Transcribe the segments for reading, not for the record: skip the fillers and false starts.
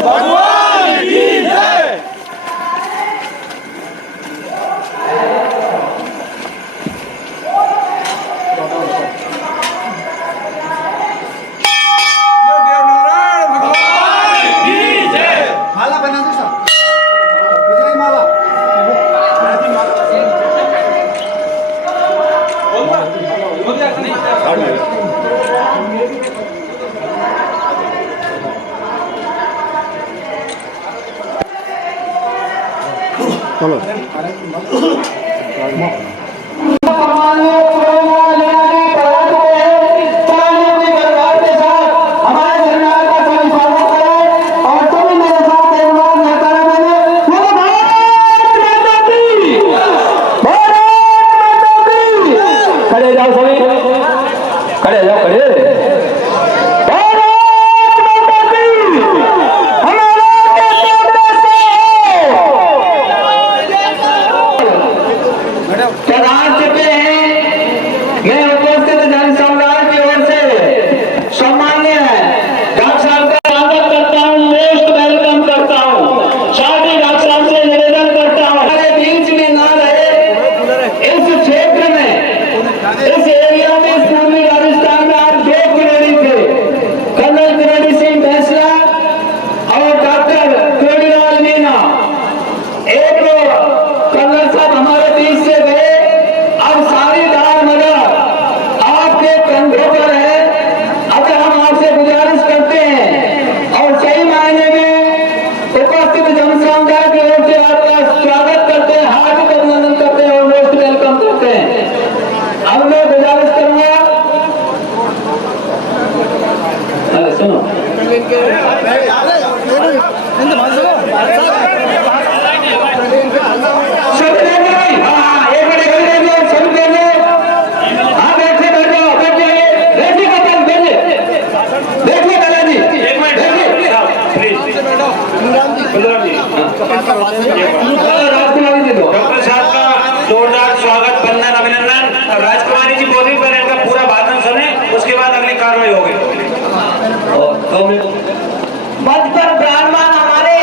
भगवान की जय। माला बना दो सब, जय माला। चलो खड़े जाओ सभी, खड़े जाओ, खड़े। राज्य पे मैं उपस्थित जनसमुदाय की ओर से सम्मान्य डॉक्टर साहब का स्वागत करता हूँ, मोस्ट वेलकम करता हूँ। साथ ही डॉक्टर साहब से निवेदन करता हूँ हमारे बीच में ना रहे। इस क्षेत्र में, इस एरिया में, पूर्वी राजस्थान में आप 2 खिलाड़ी थे, कर्नल किरोड़ी सिंह फैसला और डॉक्टर किरोड़ीलाल मीना। एक कर्नल साहब हमारे बीच से गए, अब सारी दार मदद आपके कंधों पर है। अब हम आपसे गुजारिश करते हैं और सही मायने में उपस्थित जनसमुदाय की ओर से आपका स्वागत करते हैं, हार्दिक अभिनंदन करते हैं और मोस्ट वेलकम करते हैं। अब मैं गुजारिश करूंगा, सुनो डॉक्टर साहब का जोरदार स्वागत, वंदन, अभिनंदन। राजकुमारी जी बोली पर इनका पूरा भाषण सुने, उसके बाद अगली कार्रवाई होगी। मंच पर ब्राह्मण हमारे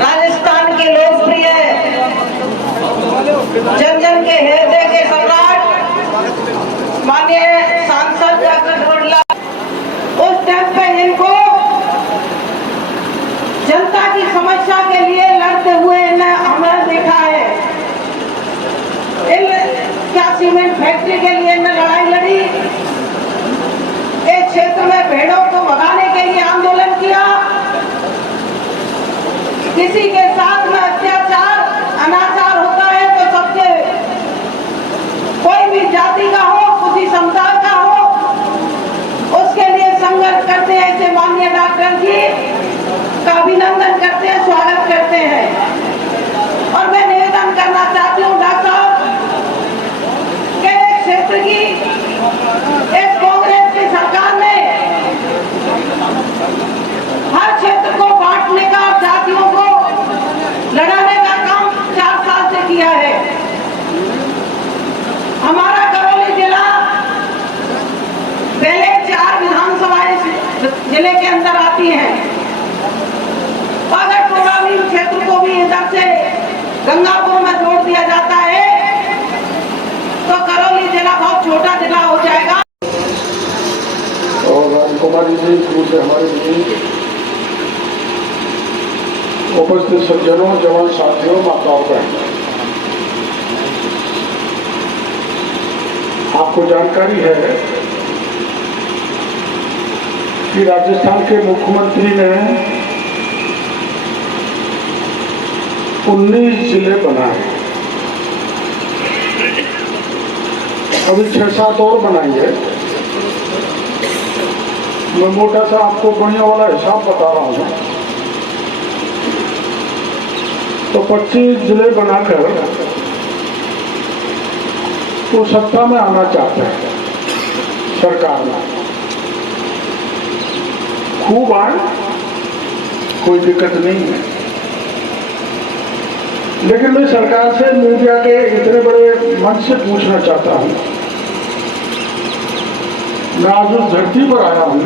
राजस्थान के लोकप्रिय जन जन के हृदय के सम्राट माननीय सांसद डॉक्टर किरोड़ीलाल, उस टाइम पे इनको जनता की समस्या के लिए लड़ते हुए हमने देखा है। क्या सीमेंट फैक्ट्री के लिए लड़ाई लड़ी, इस क्षेत्र में भेड़ों को भगाने के लिए आंदोलन किया, किसी के साथ में अत्याचार अनाचार होता है तो सबके, कोई भी जाति का हो, किसी समुदाय का हो, उसके लिए संघर्ष करते हैं। ऐसे माननीय डॉक्टर जी का अभिनंदन करते हैं, स्वागत करते हैं। और मैं निवेदन करना चाहती हूँ डॉक्टर साहब के क्षेत्र की इस कांग्रेस की सरकार ने हर क्षेत्र को बांटने का, जातियों को लड़ाने का काम 4 साल से किया है। हमारा करौली जिला पहले 4 विधानसभाएं जिले के अंदर आती हैं। अगर टोडामीन क्षेत्र को भी इधर से गंगापुर में जोड़ दिया जाता है तो करौली जिला बहुत छोटा जिला हो जाएगा। और राजकुमारी जी से हमारे लिए उपस्थित सज्जनों, जवान साथियों, माताओं, बहनों, आपको जानकारी है कि राजस्थान के मुख्यमंत्री ने 19 जिले बनाए, अभी 6-7 और बनाएंगे। मैं मोटा सा आपको बढ़िया वाला हिसाब बता रहा हूँ। तो 25 जिले बनाकर वो सत्ता में आना चाहते हैं सरकार में। खूब आए, कोई दिक्कत नहीं है, लेकिन मैं सरकार से मीडिया के इतने बड़े मंच से पूछना चाहता हूं। मैं आज उस धरती पर आया हूं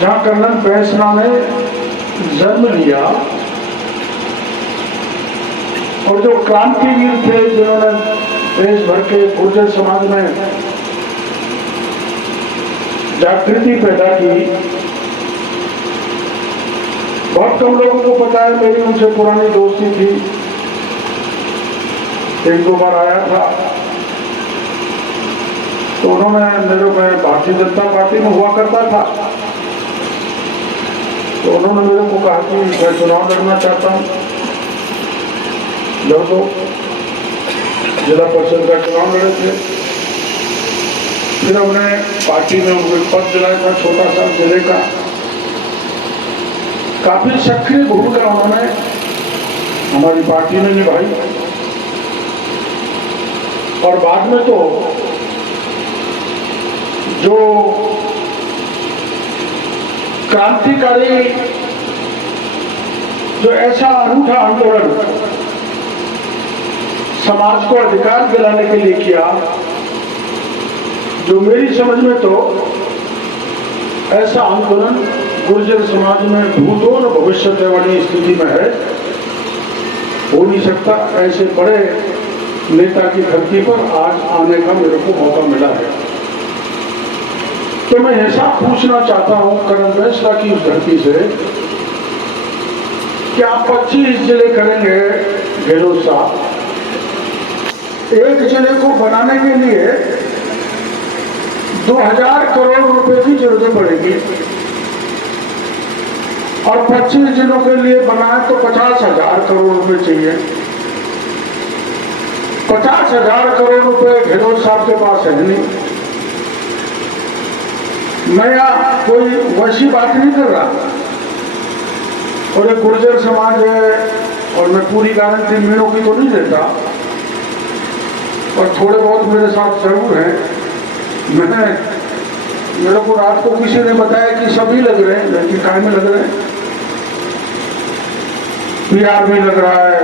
जहाँ कर्नल फैसला ने जन्म लिया और जो क्रांतिवीर थे जिन्होंने देश भर के गुर्जर समाज में जागृति पैदा की, बहुत कम लोगों को पता है। मेरी उनसे पुरानी दोस्ती थी, एक दो बार आया था तो उन्होंने मेरे को, भारतीय जनता पार्टी में हुआ करता था, तो उन्होंने मेरे को कहा कि मैं चुनाव लड़ना चाहता हूँ, लड़ दो। जिला परिषद का चुनाव लड़े थे, फिर हमने पार्टी में उनको पद दिलाया था, छोटा सा जिले का। काफी सक्रिय भूमिका उन्होंने हमारी पार्टी में निभाई और बाद में तो जो क्रांतिकारी, जो ऐसा अनूठा आंदोलन समाज को अधिकार दिलाने के लिए किया, जो मेरी समझ में तो ऐसा आंदोलन गुर्जर समाज में भूतो न भविष्यते वाली स्थिति में है, हो नहीं सकता। ऐसे बड़े नेता की धरती पर आज आने का मेरे को मौका मिला है। तो मैं ऐसा पूछना चाहता हूं कर्नल फैसला की उस धरती से कि आप 25 जिले करेंगे गहलोत साहब, एक जिले को बनाने के लिए 2000 करोड़ रुपए की जरूरत पड़ेगी और 25 जिलों के लिए बनाए तो 50,000 करोड़ रुपए चाहिए। 50,000 करोड़ रुपए गहलोत साहब के पास है नहीं। मैं यहाँ कोई वैसी बात नहीं कर रहा, और एक गुर्जर समाज है और मैं पूरी गारंटी मीणों की तो नहीं देता, और थोड़े बहुत मेरे साथ जरूर हैं। मेरे को रात को किसी ने बताया कि सभी लग रहे हैं, लेकिन काय में लग रहे हैं, पीआर भी लग रहा है,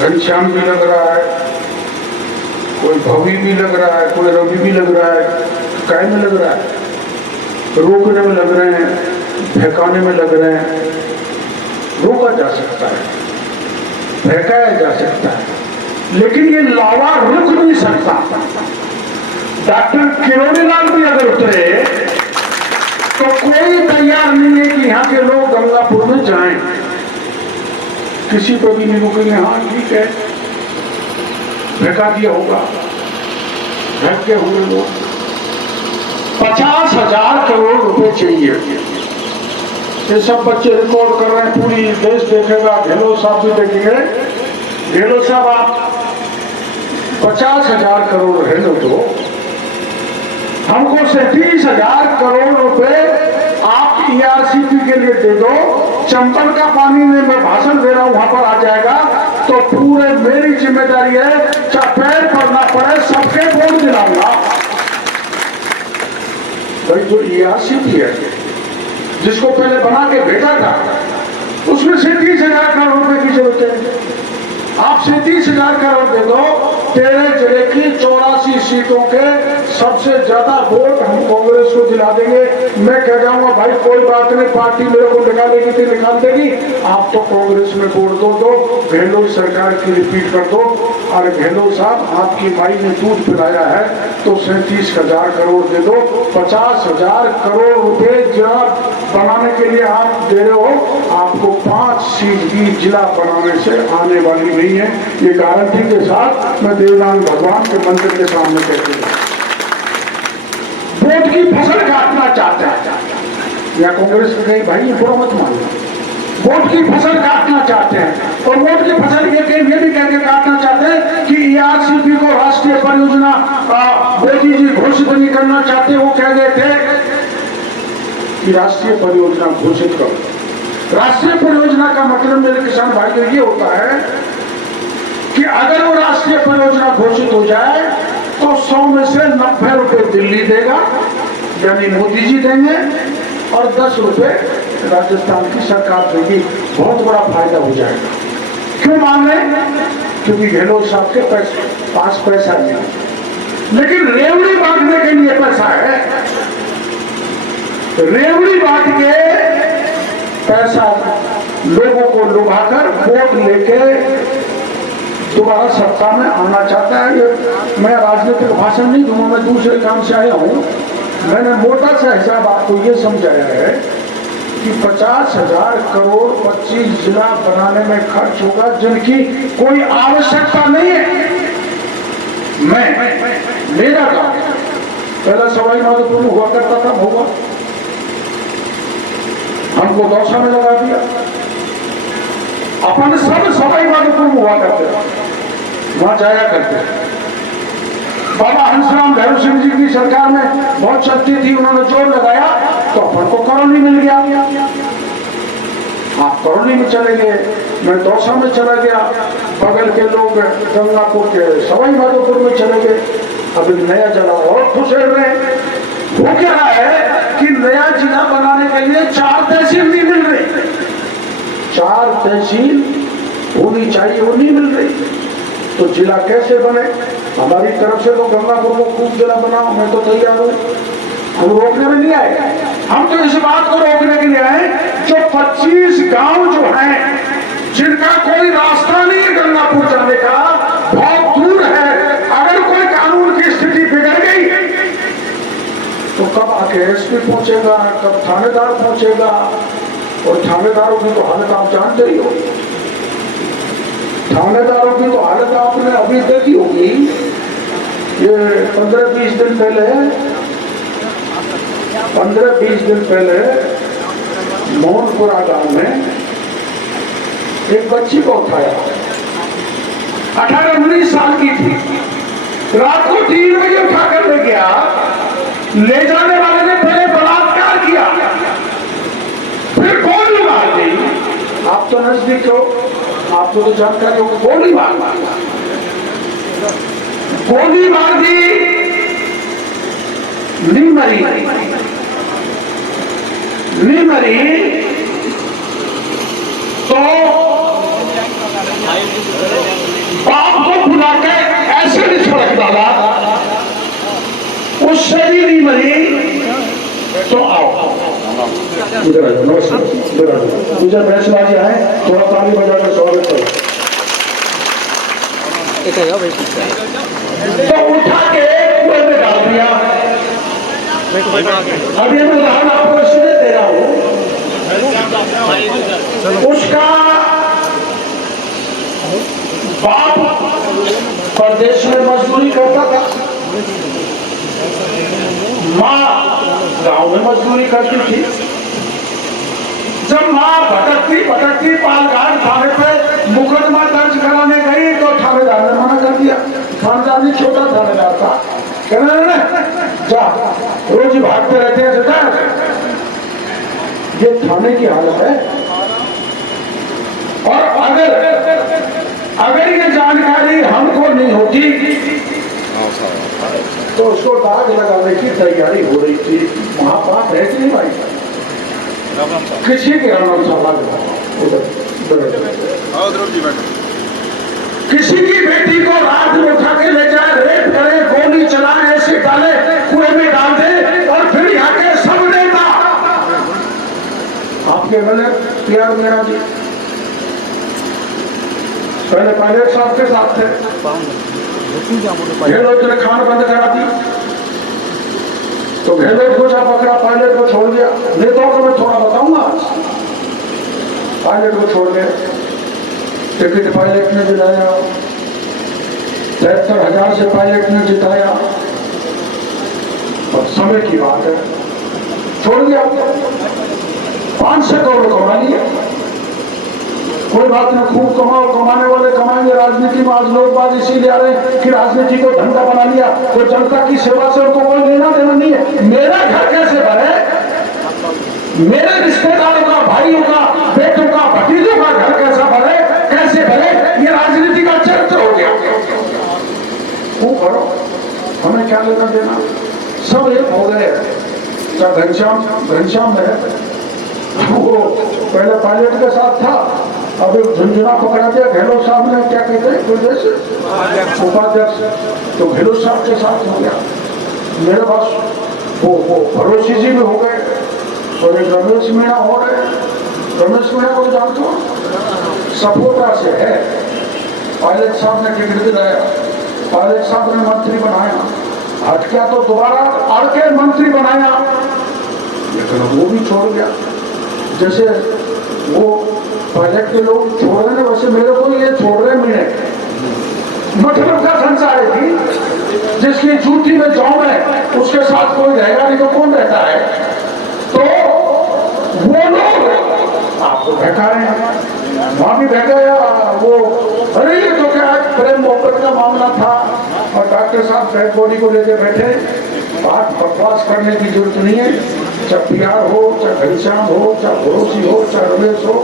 घनश्याम भी लग रहा है, कोई भवी भी लग रहा है, कोई रवि भी लग रहा है। काय में लग रहा है? रोकने में लग रहे हैं, फेंकाने में लग रहे हैं। रोका जा सकता है, फेंकाया जा सकता है, लेकिन ये लावा रुक नहीं सकता। डॉक्टर किरोड़ी लाल भी अगर उतरे तो कोई तैयार नहीं है कि यहाँ के लोग गंगापुर में जाएं, किसी पर भी नहीं रुकेंगे। हाँ ठीक है, फेंका दिया होगा, फेंक के हुए लोग। 50,000 करोड़ रुपए चाहिए। ये सब बच्चे रिकॉर्ड कर रहे हैं, पूरी देश देखेगा, गहलोत साहब भी देखेंगे। गहलोत साहब आप 50,000 करोड़ रहने दो, हमको 37,000 करोड़ रुपए आप ERCP के लिए दे दो। चंबल का पानी में मैं भाषण दे रहा हूं, वहां पर आ जाएगा तो पूरे मेरी जिम्मेदारी है, चाहे पैर पड़ना पड़े, सबके वोट दिलाऊंगा। भाई जो ERCP है, जिसको पहले बना के भेजा था, उसमें 37,000 करोड़ रुपए की जरूरत है। आप 37,000 करोड़ दे दो, तेरे जिले की 84 सीटों के सबसे ज्यादा वोट हम कांग्रेस को दिला देंगे। मैं कह जाऊंगा भाई कोई बात नहीं, पार्टी मेरे को निकालेगी तो निकाल देगी, आप तो कांग्रेस में वोट दो, गहलोत सरकार की रिपीट कर दो। और गहलोत साहब आपकी माई ने दूध पिलाया है तो 37,000 करोड़ दे दो। 50,000 करोड़ रुपए जिला बनाने के लिए आप दे रहे हो, आपको 5 सीट भी जिला बनाने से आने वाली नहीं है। ये गारंटी के साथ मैं देवनाथ भगवान के मंदिर के सामने कहती हूँ। वोट की फसल काटना चाहते हैं या कांग्रेस में कहीं भाई बुरा मत मानो, वोट की फसल काटना चाहते हैं। और वोट की फसल ये भी कह के काटना चाहते हैं कि ERCP को राष्ट्रीय परियोजना मोदी जी घोषित नहीं करना चाहते। वो कह गए थे कि राष्ट्रीय परियोजना घोषित करो। राष्ट्रीय परियोजना का मतलब मेरे किसान भाई को ये होता है कि अगर वो राष्ट्रीय परियोजना घोषित हो जाए तो 100 में से 90 रुपए दिल्ली देगा, यानी मोदी जी देंगे, और 10 रुपए राजस्थान की सरकार देगी। बहुत बड़ा फायदा हो जाएगा। क्यों मांग रहे? क्योंकि गहलोत साहब के पास पैसा नहीं, लेकिन रेवड़ी बांटने के लिए पैसा है। रेवड़ी बांट के पैसा लोगों को लुभाकर वोट लेके दोबारा सत्ता में आना चाहता है। ये मैं राजनीतिक भाषण नहीं दूंगा, मैं दूसरे काम से आया हूं। मैंने मोटा सा हिसाब आपको ये समझाया है कि 50,000 करोड़ 25 जिला बनाने में खर्च होगा, जिनकी कोई आवश्यकता नहीं है। मेरा काम पहला सवाई माधोपुर में हुआ करता था, होगा हमको दौसा में लगा दिया। अपन सब सवाई माधोपुर में हुआ करते, वहां जाया करते। बाबा हंसराम भैरव सिंह जी की सरकार में बहुत शक्ति थी, उन्होंने जोर लगाया तो अपन को करौली मिल गया। आप करौली में चले गए, मैं दौसा में चला गया, बगल के लोग गंगापुर के सवाई माधोपुर में चले गए। अभी नया जिला और खुशेड़ रहे। वो क्या है कि नया जिला बनाने के लिए 4 तहसील नहीं मिल रही। 4 तहसील होनी चाहिए, वो नहीं मिल रही। तो जिला कैसे बने? हमारी तरफ से तो गंगापुर को खूब जिला बनाओ, मैं तो तैयार हूँ। हम रोकने में नहीं आए, हम तो इस बात को रोकने के लिए आए जो 25 गांव जो हैं जिनका कोई रास्ता नहीं है गंगापुर जाने का, बहुत दूर है। अगर कोई कानून की स्थिति बिगड़ गई तो कब आके एसपी पहुंचेगा, कब थानेदार पहुंचेगा। और थानेदारों की तो हालत आप जानते ही हो। थानेदारों की तो हालत आपने अभी देखी होगी। ये 15-20 दिन पहले 15-20 दिन पहले मोहनपुरा गांव में एक बच्ची को उठाया, 18-19 साल की थी। रात को 3 बजे उठाकर ले गया। ले जाने वाले ने पहले बलात्कार किया, फिर गोली मार दी। आप तो नजदीक हो, आपको तो जानकारी हो। गोली मार दी, नहीं मरी तो बाप को बुलाकर ऐसे नहीं छोड़ डाला। उससे भी नहीं मरी तो आओ इधर आ जाओ। नमस्कार, इधर आ जाओ। मुझे बैचबाजी है, थोड़ा ताली बजाकर स्वागत करो। तो उठा के कुएं में डाल दिया। अभी मैं उदाहरण आपको इसलिए दे रहा हूं, उसका बाप प्रदेश में मजदूरी करता था, माँ गांव में मजदूरी करती थी। जब माँ भटकती पालघाट थाने पे मुकदमा दर्ज कराने गई तो थानेदार ने मना कर दिया। थानेदार भी छोटा थानेदार था, कहना जा, रोज ही भागते रहते हैं सरदार। ये थाने की हालत है। और अगर ये जानकारी हमको नहीं होती तो उसको दाग लगाने की तैयारी हो रही थी। वहां बात है कि नहीं भाई? किसी के किसी की बेटी को रात में उठा के ले जाए, रेप करे, गोली चलाए, ऐसे डाले, कुएं में डाल दे और फिर यहाँ के सब नेता आपके बने प्यार मेरा जी पहले पायलट साहब के साथ थे। गहलोत ने खान बंद करा दी तो गहलोत को जा पकड़ा, पायलट को छोड़ दिया। नेताओं को मैं थोड़ा बताऊंगा। पायलट को छोड़ दिया, टिकट पायलट ने दिलाया, 73,000 से पायलट ने जिताया। और समय की बात है, छोड़ दिया। 500 करोड़ कमा लिया। कोई बात नहीं, खूब कमाओ, कमाने वाले कमाएंगे। राजनीति में आज लोग बात इसीलिए आ रहे हैं कि राजनीति को धंधा बना लिया, तो जनता की सेवा से उनको कोई लेना देना नहीं है। मेरा घर कैसे भरे, मेरे रिश्तेदारों का, भाइयों का, बेटों का, भतीजों का घर कैसा भरे, कैसे भरे, ये राजनीति का चरित्र हो गया। वो करो, हमें क्या लेना देना, सब एक हो गए। क्या घनश्याम है, वो पहले पायलट के साथ था, अब झुंझुना पकड़ा दिया। गहलोत साहब ने क्या कहते हैं प्रदेश उपाध्यक्ष, तो गहलोत साहब के साथ हो गया। मेरे पास वो भरोसी जी भी हो गए। एक रमेश मीणा और है, रमेश मीणा को जानते हो, सपोटा से है। पायलट साहब ने टिकट दिलाया, पायलट साहब ने मंत्री बनाया, हट गया तो दोबारा अड़ के मंत्री बनाया, लेकिन वो भी छोड़ गया। जैसे वो पायलट के लोग छोड़ रहे हैं, वैसे मेरे को ये छोड़ रहे मीणे। मतलब का संसार है कि जिसकी जूती में जौन है उसके साथ कोई रहेगा नहीं तो कौन रहता है। तो वो लोग आपको बहका रहे हैं, वहां भी बहकाया वो, अरे ये तो क्या प्रेम मोहब्बत का मामला था और डॉक्टर साहब डेड बॉडी को लेकर बैठे। बात बकवास करने की जरूरत नहीं है, चाहे प्यार हो, चाहे घनश्याम हो, चाहे भरोसी हो, चाहे रमेश हो,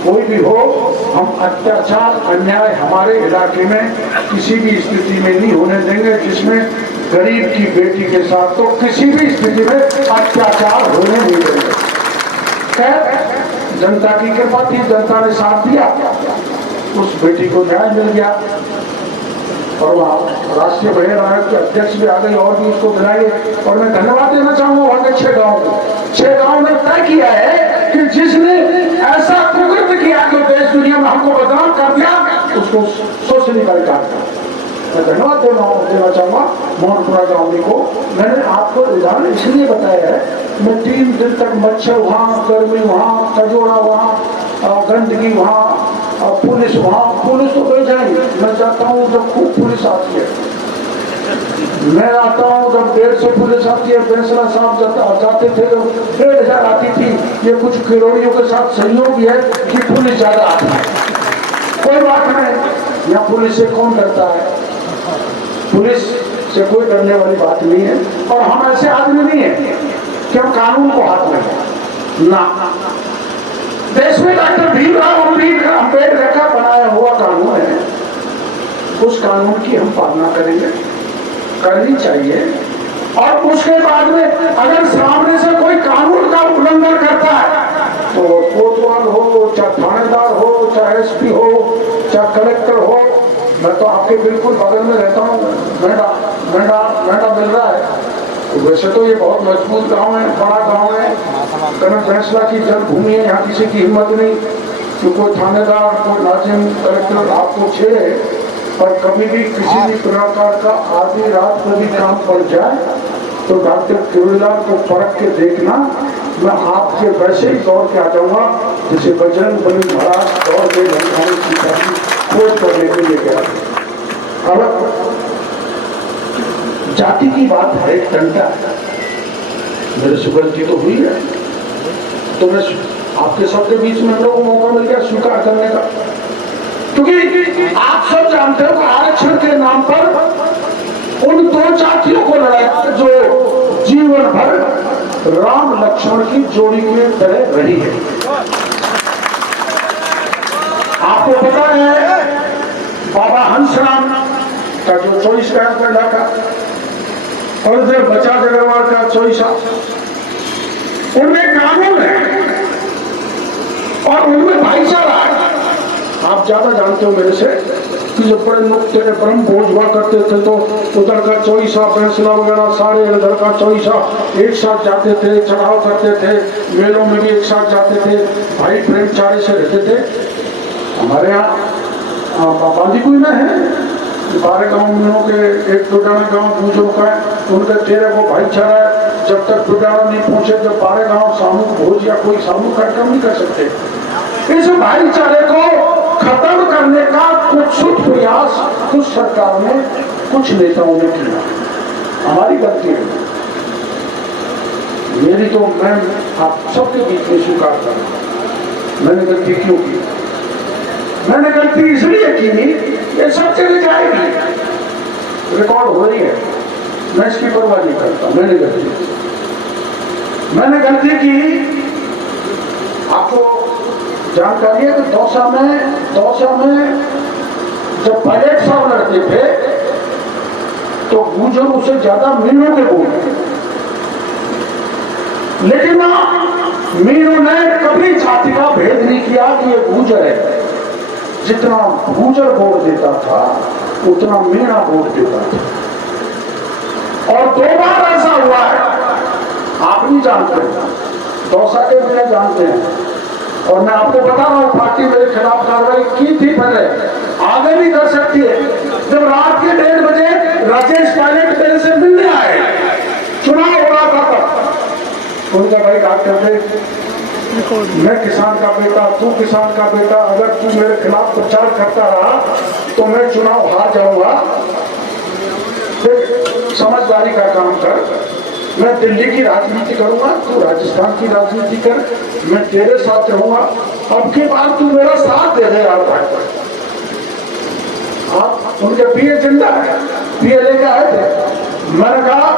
कोई भी हो, हम अत्याचार अन्याय हमारे इलाके में किसी भी स्थिति में नहीं होने देंगे, जिसमें गरीब की बेटी के साथ तो किसी भी स्थिति में अत्याचार होने नहीं देंगे। खैर, जनता की कृपा थी, जनता ने साथ दिया, उस बेटी को न्याय मिल गया और वहाँ राष्ट्रीय महिला आयोग के अध्यक्ष भी आ गए और भी उसको बुलाए। और मैं धन्यवाद देना चाहूंगा वहां के 6 गाँव को। 6 गाँव ने तय किया है कि जिसने ऐसा कुकृत्य किया कि देश दुनिया में हमको बदनाम कर दिया, उसको 100 से निकाल काटता। मैं धन्यवाद देना चाहूंगा मोहनपुरा गाँव को। मैंने आपको उदाहरण इसलिए बताया है, मैं 3 दिन तक मच्छर वहाँ, गर्मी वहाँ, कजोड़ा वहाँ, गंदगी वहाँ, पुलिस वहाँ, पुलिस तो गई जाएंगे। मैं जाता हूँ जब खूब पुलिस आती है, मैं आता हूँ जब 150 पुलिस आती है। फैसला साहब जाते थे जब 1500 आती थी। ये कुछ किरोड़ियों के साथ सहयोग है कि पुलिस ज्यादा आती है, कोई बात नहीं। यहाँ पुलिस से कौन डरता है? पुलिस से कोई डरने वाली बात नहीं है। और हम ऐसे आदमी नहीं है कि हम कानून को हाथ में ना। देश में डॉक्टर भीमराव अम्बेडकर का बनाया हुआ कानून है, उस कानून की हम पालना करेंगे, करनी चाहिए। और उसके बाद में अगर सामने से कोई कानून का उल्लंघन करता है तो कोतवाल हो, चाहे थानेदार हो, चाहे एसपी हो, चाहे कलेक्टर हो, मैं तो आपके बिल्कुल बगल में रहता हूँ, मेंढा मिल रहा है। वैसे तो ये बहुत मजबूत गांव है, बड़ा गांव है, कनक फैसला की जन्मभूमि है, यहाँ किसी की हिम्मत नहीं कि कोई थानेदार, कोई नाजिम, कलेक्टर आपको छेड़े। पर कभी भी किसी भी प्रकार का आधी रात को भी काम पड़ जाए तो डॉक्टर किरोड़ीलाल को परख के देखना, मैं आपके वैसे ही दौड़ के आ जाऊंगा जैसे बजरंग बली महाराज दौड़ के लंकाई सीता की खोज करने के लिए गया। अब जाति की बात है, एक टंटा मेरे से गलती तो हुई है, तो मैं आपके सबके बीच में हम लोगों को मौका मिल गया स्वीकार करने का। क्योंकि आप सब जानते हो कि आरक्षण के नाम पर उन 2 जातियों को लड़ाया जो जीवन भर राम लक्ष्मण की जोड़ी की तरह रही है। आपको पता है बाबा हंसराम का जो 24 का इलाका और इधर बचाव अग्रवाल का 24, उनमें कानून है और उनमें भाईचारा है। आप ज्यादा जानते हो मेरे से कि जब बड़े नुक्ते के ब्रह्म भोज हुआ करते थे तो उधर का 24 फैसला वगैरह सारे इधर का 24 एक साथ जाते थे, चढ़ाव करते थे, मेलों में भी एक साथ जाते थे, भाई प्रेमचारे से रहते थे। हमारे यहाँ बांदीकुई में है 12 गाँव के एक टुटाना गाँव पूजो का है, उनके 13 को भाईचारा है। जब तक टुटाना नहीं पहुंचे जब 12 गाँव सामूहिक भोज या कोई सामूहिक कार्यक्रम नहीं कर सकते। इस भाईचारे को खत्म करने का कुछ प्रयास कुछ सरकार ने, कुछ नेताओं ने किया, हमारी गलती है। मेरी तो मैं आप सबके बीच में स्वीकार कर रहा हूं, मैंने गलती क्यों की? मैंने गलती इसलिए की, ये सब चली जाएगी, रिकॉर्ड हो रही है, मैं इसकी परवाह नहीं करता। मैंने गलती की। आपको जानकारी है कि दौसा में जब पायलट साहब लड़ते थे तो गुजर उससे ज्यादा मीनू के बोलते, लेकिन मीनू ने कभी जाति का भेद नहीं किया कि ये गुजर है। जितना गुजर वोट देता था उतना मीणा वोट देता था। और 2 बार ऐसा हुआ है, आप नहीं जानते। दौसा के मुझे जानते हैं और मैं आपको बता रहा हूँ पार्टी मेरे खिलाफ कार्रवाई की थी पहले, आगे भी कर सकती है। जब रात के 1:30 बजे राजेश पायलट मेरे से मिलने आए, चुनाव हो रहा था तब, उनका भाई बात करते मैं किसान का बेटा, तू किसान का बेटा, अगर तू मेरे खिलाफ प्रचार करता रहा तो मैं चुनाव हार जाऊंगा। समझदारी का काम कर, मैं दिल्ली की राजनीति करूंगा, तू राजस्थान की राजनीति कर, मैं तेरे साथ रहूंगा। अब की बार तू मेरा साथ दे दे यार भाई। आप उनके पीए जिंदा है, पीए लेके आए थे, मैंने कहा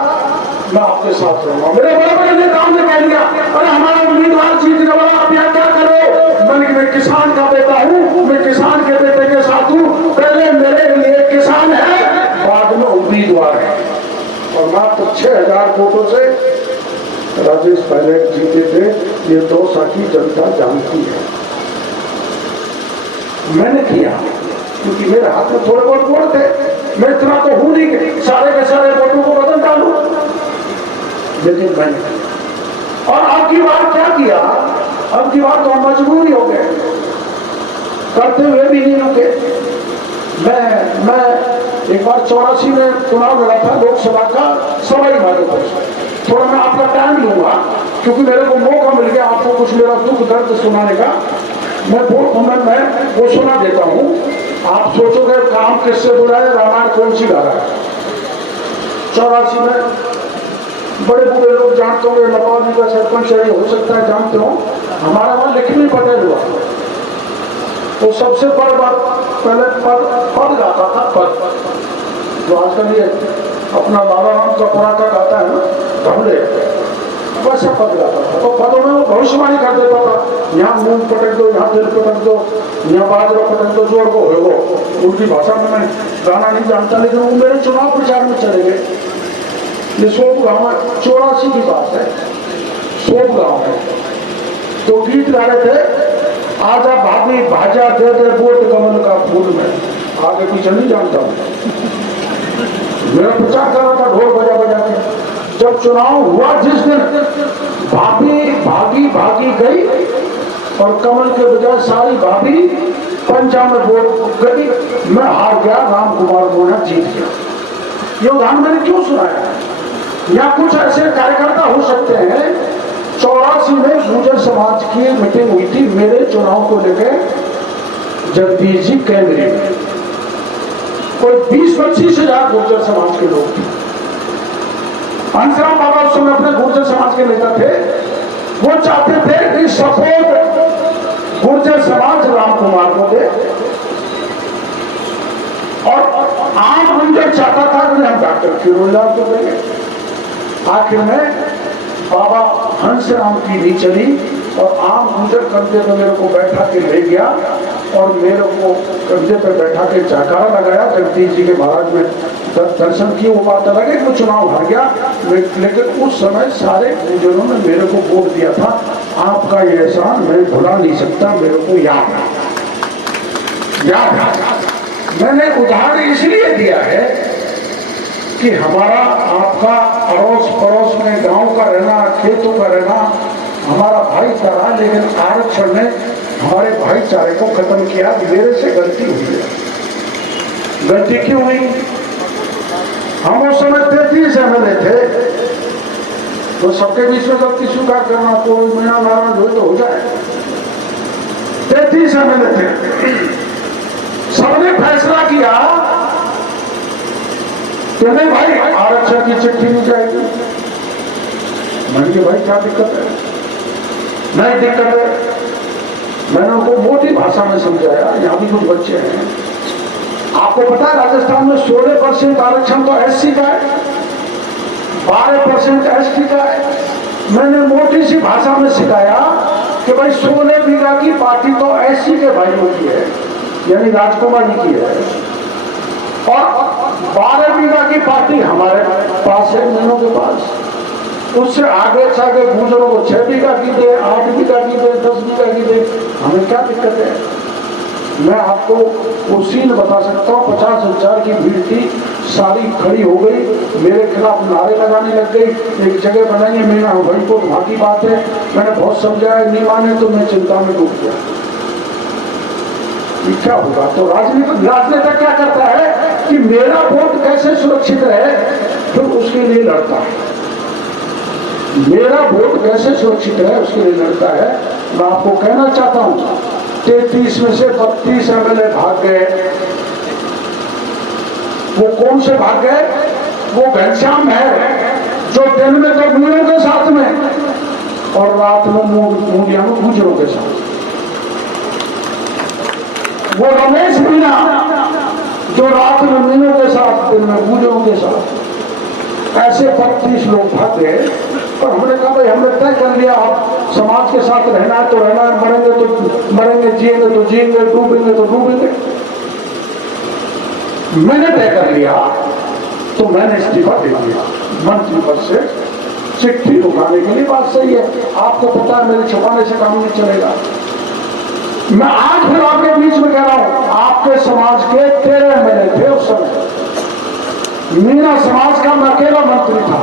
मैं आपके साथ रहूंगा। मेरे बड़े बड़े नेताओं ने कह दिया अरे हमारा उम्मीदवार जीत गया, आप यहाँ क्या कर रहे हो? मैंने कहा मैं किसान का बेटा हूँ, मैं किसान के बेटे के साथ हूँ। पहले मेरे लिए किसान है, बाद में उम्मीदवार है। और मात्र 6000 वोटों से राजेश पायलट जीते थे। ये दौसा की जनता जानती है। मैंने किया क्योंकि मेरे हाथ में थोड़े बहुत वोट थे, मैं इतना तो हूं नहीं कि सारे के सारे वोटों को बदल डालूं, लेकिन मैंने। और अब की बार क्या किया, अब की बार तो हम मजबूरी हो गए, करते हुए भी नहीं रुके। मैं एक बार 84 में चुनाव लड़ा था लोकसभा का सवाई माधोपुर से। थोड़ा मैं आपका टाइम लूंगा क्योंकि मेरे को मौका मिल गया आपको कुछ मेरा दुख दर्द सुनाने का। मैं वो सुना देता हूँ। आप सोचोगे काम किससे बुलाए, रामायण कौन सी गा रहा है। 84 में बड़े बूढ़े लोग जानते होंगे, नेपाल का सरपंच हो सकता है जानते हो, हमारा वहां लक्ष्मी पटेल हुआ। वो सबसे बड़ी बात पहले पद गाता था, पद जो आजकल ये अपना लाला राम का पुराना गाता है ना, ढमले, वैसे पद गाता था। तो पदों में वो भविष्यवाणी कर देता था, यहाँ मूंग पटक दो, यहाँ दिल पटक दो, यहाँ बाजरा पटक दो, जोड़ को हो। उनकी भाषा में मैं गाना नहीं जानता, लेकिन वो मेरे चुनाव प्रचार में चले गए। ये सोप गाँव है, 84 की बात है, सोप गाँव है। तो गीत गा रहे थे, आजा भाभी भाजा दे दे वोट कमल का फूल में। आगे पीछे नहीं जानता हूँ, मेरा प्रचार कर रहा था ढोल बजा बजा के। जब चुनाव हुआ जिस दिन, भाभी भागी भागी गई और कमल के बजाय सारी भाभी पंजा में वोट गई। मैं हार गया, राम कुमार मोना जीत गया। ये उदाहरण मैंने क्यों सुनाया? या कुछ ऐसे कार्यकर्ता हो सकते हैं। 84 में गुर्जर समाज की मीटिंग हुई थी मेरे चुनाव को लेकर जगदीश जी कैमरे में। कोई 20-25 हजार गुर्जर समाज के लोग थे। हंसराम बाबा उस समय अपने गुर्जर समाज के नेता थे। वो चाहते थे कि सपोर्ट गुर्जर समाज राम कुमार को दे और आम गुर्जर चाहता था कि हम डॉक्टर फिरोजलाल को देंगे। आखिर में बाबा हंसराम की नहीं चली और आम गुर्जर कंधे पे मेरे को बैठा के ले गया और मेरे को कंधे पे बैठा के जयकारा लगाया। जगदीश जी के महाराज में दर्शन किए। वो बात अलग है, वो चुनाव हार गया, लेकिन उस समय सारे गुर्जरों ने मेरे को वोट दिया था। आपका ये एहसान मैं भुला नहीं सकता, मेरे को याद है। मैंने उदाहरण इसलिए दिया है कि हमारा आपका अड़ोस पड़ोस में गांव का रहना, खेतों का रहना हमारा भाईचारा, लेकिन आरक्षण ने हमारे भाईचारे को खत्म किया। मेरे से गलती हुई है। गलती क्यों हुई? हम उस समय 33 MLA थे, तो सबके बीच में गलती स्वीकार करना, कोई मेरा नाराज हो तो हो जाए। 33 MLA थे, सबने फैसला किया कि नहीं भाई आरक्षण की चिट्ठी नहीं जाएगी। मैंने कहा भाई क्या दिक्कत है? नहीं दिक्कत है। मैंने उनको मोटी भाषा में समझाया। यहाँ भी कुछ बच्चे हैं, आपको पता है राजस्थान में 16% आरक्षण तो SC का है, 12% ST का है। मैंने मोटी सी भाषा में सिखाया कि भाई 16 बीघा की पार्टी तो SC के भाइयों की है, यानी राजकुमारी की है, और 12 बीघा की पार्टी हमारे पास है, मीनों के पास। उससे आगे सागे गुजरों को 6 बीघा की दे, 8 बीघा की दे, 10 बीघा की दे, हमें क्या दिक्कत है? मैं आपको वो सीन बता सकता हूँ। 50,000 की भीड़ थी, सारी खड़ी हो गई, मेरे खिलाफ नारे लगाने लग गई, एक जगह बनाइए मेरा भाई को वहां की बात है, मैंने बहुत समझाया, नहीं माने तो मैं चिंता में डूब गया। क्या होगा? तो राजनेता क्या करता है कि मेरा वोट कैसे सुरक्षित रहे, फिर उसके लिए लड़ता है। मेरा वोट कैसे सुरक्षित रहे उसके लिए लड़ता है। मैं आपको कहना चाहता हूं 33 में से 32 एमएलए भाग गए। वो कौन से भाग गए? वो घनश्याम है जो दिन में तो मीरों के साथ में और रात में मूलिया में गुजरों के साथ। वो रमेश मीना जो रात में मीनों के साथ दिन में गुजरों के साथ। ऐसे 32 लोग भाग गए और हमने कहा भाई हमने तय कर लिया अब समाज के साथ रहना है तो रहना है, मरेंगे तो मरेंगे, जिएंगे तो जिएंगे, डूबेंगे तो डूबेंगे। मैंने तय कर लिया तो मैंने इस्तीफा दे दिया मंत्री पद से। चिट्ठी उठाने के लिए बात सही है, आपको पता है मेरे छुपाने से काम नहीं चलेगा। मैं आज फिर आपके बीच में कह रहा हूं, आपके समाज के 13 एमएलए थे उस समय। मीना समाज का मैं अकेला मंत्री था,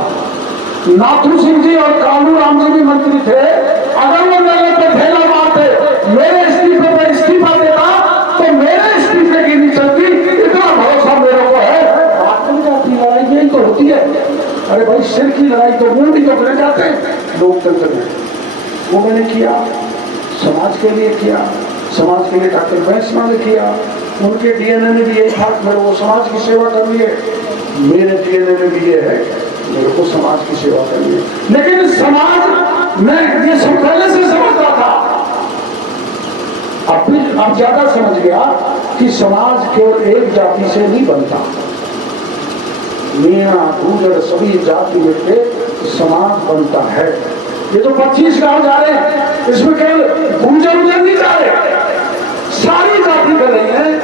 नाथू सिंह जी और कालू राम जी भी मंत्री थे। अगर वो मेरे पे ढेला मारते, मेरे इस्तीफे पे इस्तीफा देता तो मेरे इस्तीफे की नहीं चलती, इतना भरोसा मेरे को है। बात नहीं जाती, लड़ाई यही तो होती है। अरे भाई सिर की लड़ाई तो मुंह नहीं पकड़े जाते लोकतंत्र में। वो मैंने किया, समाज के लिए किया, समाज के लिए डॉक्टर वैष्णव ने किया, उनके डीएनए में भी यही था मेरे को समाज की सेवा करनी है। मेरे डीएनए में भी ये है मेरे को समाज की सेवा करनी है। लेकिन समाज मैं ये सब पहले से समझता था, अब ज्यादा समझ गया कि समाज केवल एक जाति से नहीं बनता। मीणा गुर्जर सभी जाति मिलके समाज बनता है। ये तो 25 गांव जा रहे हैं, इसमें केवल गुर्जर नहीं जा रहे, सारी जाति कर रही है,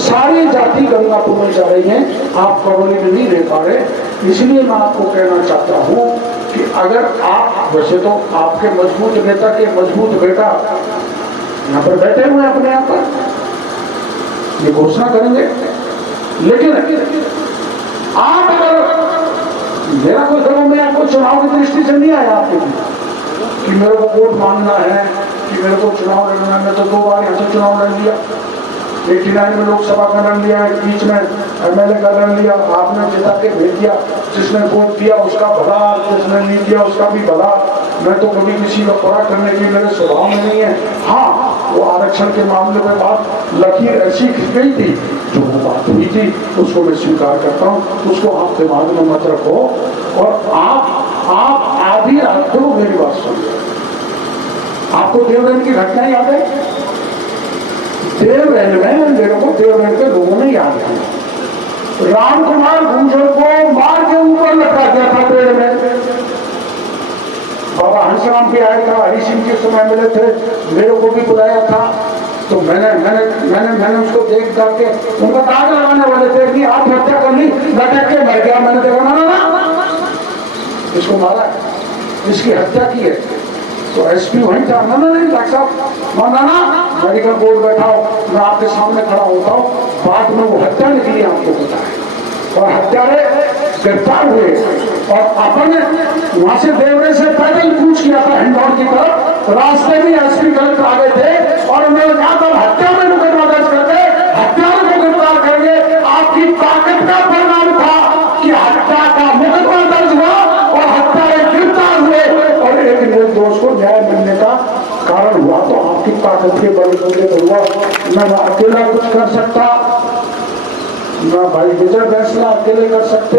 सारी जाति गंगापुर में जा रही है। आप करौली में नहीं रह पा रहे, इसलिए मैं आपको कहना चाहता हूं कि अगर आप, वैसे तो आपके मजबूत नेता के मजबूत बेटा यहां पर बैठे हुए हैं, अपने यहां पर ये घोषणा करेंगे, लेकिन आप अगर मेरा कोई दलों में आपको चुनाव की दृष्टि से नहीं आया आपके लिए कि मेरे को वोट मांगना है, कि मेरे को चुनाव लड़ना है। मैं तो 2 बार यहाँ से चुनाव लड़ लिया, 89 में लोकसभा का लड़ लिया, बीच में एमएलए का लड़ लिया, आपने जिता के भेज दिया। जिसने वोट दिया उसका भला, जिसने नहीं दिया उसका भी भला। मैं तो कभी किसी का बुरा करने की मेरे स्वभाव में नहीं है। हाँ, वो आरक्षण के मामले में बात लकीर ऐसी खिंच गई थी, जो वो बात हुई थी उसको मैं स्वीकार करता हूँ, उसको आप दिमाग में मत रखो। और आप आधी रात को मेरी बात सुनिए। आपको देवरन की घटना याद है? देवरन में मेरे को देवरन के लोगों ने याद किया, राम कुमार गुर्जर को मार के ऊपर लटका दिया था पेड़ में। बाबा हंसराम भी आया था, हरि सिंह के समय मिले थे, मेरे को भी बुलाया था। तो मैंने उसको देख करके उनको दाग लगाने वाले थे कि आत्महत्या कर ली, लटक के मर गया। मैंने देखा ना इसको मारा, इसकी हत्या की है। तो एसपी वहीं था, ना नहीं डॉक्टर साहब, ना मेडिकल बोर्ड बैठा हो, मैं आपके सामने खड़ा होता हूँ। बाद में वो हत्या निकली, आपको पता है, और हत्यारे गिरफ्तार हुए। और अपन वहां से देवरे से पैदल कूच किया था हिंदौर की तरफ, रास्ते में एसपी कलेक्टर आ गए थे और उन्होंने कहा था हत्या में मुकदमा दर्ज करके हत्यारों को गिरफ्तार करेंगे। आपकी ताकत का परिणाम था कि हत्या का मुकदमा दर्ज हुआ और हत्यारे गिरफ्तार हुए और एक निर्दोष को न्याय मिलने का कारण हुआ। तो आपकी ताकत के बलबूते पर हुआ। मैं अकेला कुछ कर सकता ना, भाई विजय फैसला अकेले कर सकते,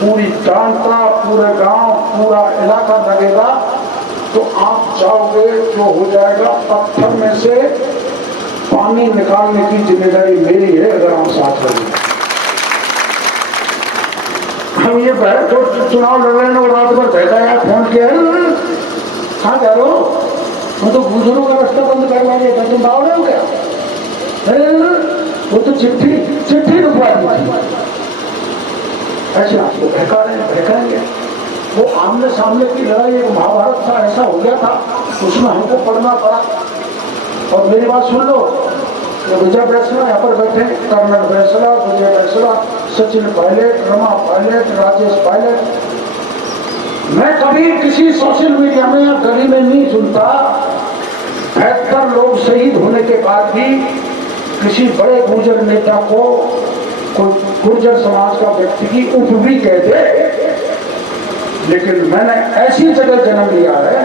पूरी जानता, पूरे गांव, पूरा इलाका लगेगा तो आप चाहोगे जो हो जाएगा। पत्थर में से पानी निकालने की जिम्मेदारी मेरी है, अगर आप साथ रहेंगे। हम ये जो चुनाव लड़ रहे हैं वो रात भर बैठा है, फोन किया कहाँ जा रहे हो? मैं तो गुजरों का रास्ता बंद करवा दिया था, तुम बावड़े हो क्या? अरे वो तो चिट्ठी रुकवा दी थी। ऐसे आपको बहकाएंगे। वो आमने सामने की लड़ाई एक महाभारत था, ऐसा हो गया था, उसमें हमको पढ़ना पड़ा। और मेरी बात सुन लो, विजय फैसला यहाँ पर बैठे, कर्नल फैसला, विजय फैसला, सचिन पायलट, रमा पायलट, राजेश पायलट। मैं कभी किसी सोशल मीडिया में या गली में नहीं सुनता 72 लोग शहीद होने के बाद भी किसी बड़े गुर्जर नेता को कोई गुर्जर समाज का व्यक्ति की उप भी कह दे। लेकिन मैंने ऐसी जगह जन्म लिया है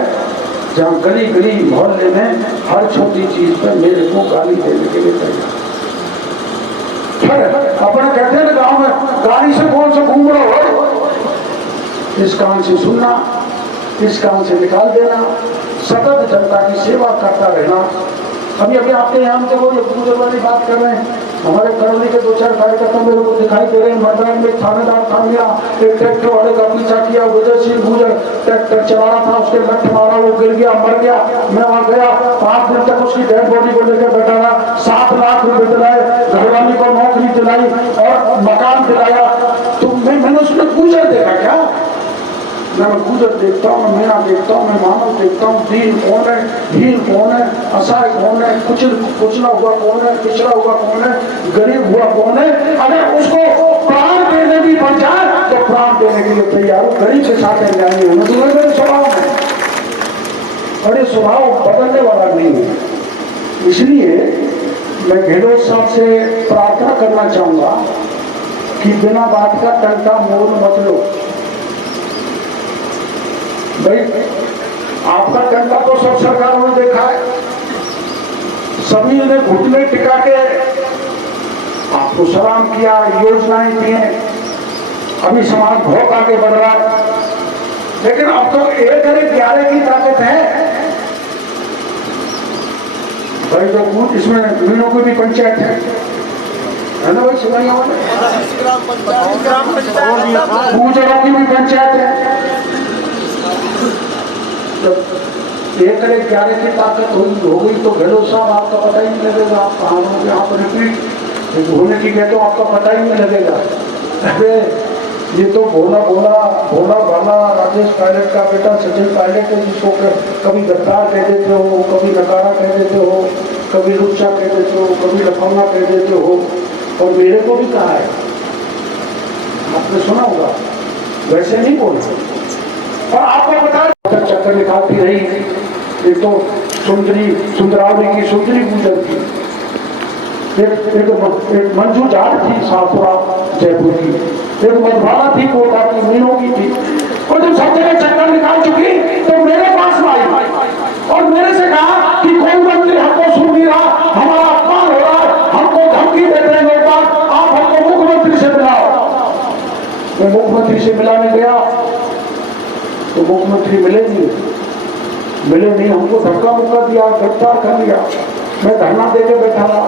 जहां गली गली मोहल्ले में हर छोटी चीज पर मेरे को गाली देने के लिए तैयार। अपने कहते हैं ना गाँव में, गाड़ी से कौन से घूम रहे हो, इस कान से सुनना, इस कान से निकाल देना, सतत जनता की सेवा करता रहना। अभी अभी आपके यहाँ से वो गुजर वाली बात कर रहे हैं, हमारे करौली के 2-4 कार्यकर्ता मेरे को दिखाई दे रहे हैं। मैदान में थानेदार था मिला, एक ट्रैक्टर वाले का पीछा किया, विजय सिंह गुजर ट्रैक्टर चला रहा था, उसके लठ मारा, वो गिर गया, मर गया। मैं वहां गया, 5 दिन तक उसकी डेड बॉडी को लेकर बैठा रहा, 7 लाख रुपए दिलाए, घरवाली को नौकरी दिलाई और मकान दिलाया। तो मैंने उसमें गुजर देखा क्या? मैं गुजर देखता हूँ, मैं मीणा देखता हूँ, मैं मानव देखता हूँ। दीन कौन है, हीन कौन है, असहाय कौन है, कुचला हुआ कौन है, पिछड़ा हुआ कौन है, गरीब हुआ कौन है। अगर उसको प्राण देने भी पड़ जाए तो प्राण देने के लिए तैयार हो। गरीब के साथ जाएंगे हम, तो मेरे स्वभाव है, और ये स्वभाव बदलने वाला नहीं है। इसलिए मैं गहलोत साहब से प्रार्थना करना चाहूंगा कि बिना बात का टंटा मोल मत लो। भाई आपका टंका तो सब सरकारों ने देखा है, सभी ने घुटने टिका के आपको सलाम किया, योजनाएं दी हैं, अभी समाज बहुत आगे बढ़ रहा है। लेकिन अब तो 1-11 की ताकत है भाई। तो इसमें मीनों की भी पंचायत है ना भाई, सिमरिया वाले गुजरों की भी पंचायत है। 1-11 की ताकत हो गई तो गहलोत साहब आपका पता ही नहीं लगेगा, आप कहाँ होंगे। आप रिपीट होने की कहते हो, आपका पता ही नहीं लगेगा। अरे ये तो भोला भाला राजेश पायलट का बेटा सचिन पायलट है, जिसको कभी गद्दार कह देते हो, कभी नकारा कह देते हो, कभी लुच्चा कह देते हो, कभी लफंगा कह देते हो, और मेरे को भी कहा है, आपने सुना होगा। वैसे नहीं बोला। और आपको पता है चक्कर निकालती रही। एक तो सुंदरावली की सुंदरी गुजर थी, एक मंजू जाट थी शाहपुरा जयपुर की, एक मधुबाला थी कोटा की, मीनों की थी। और जब सब जगह चक्कर निकाल चुकी तो मेरे पास आई और मेरे से कहा कि कोई मंत्री हमको सुन नहीं रहा, हमारा अपमान हो रहा है, हमको धमकी देते हैं लोग, आप हमको मुख्यमंत्री से मिलाओ। मैं मुख्यमंत्री से मिलाने गया तो मुख्यमंत्री मिले नहीं, हमको धक्का मुक्का दिया, गिरफ्तार कर लिया। मैं धरना देके बैठा रहा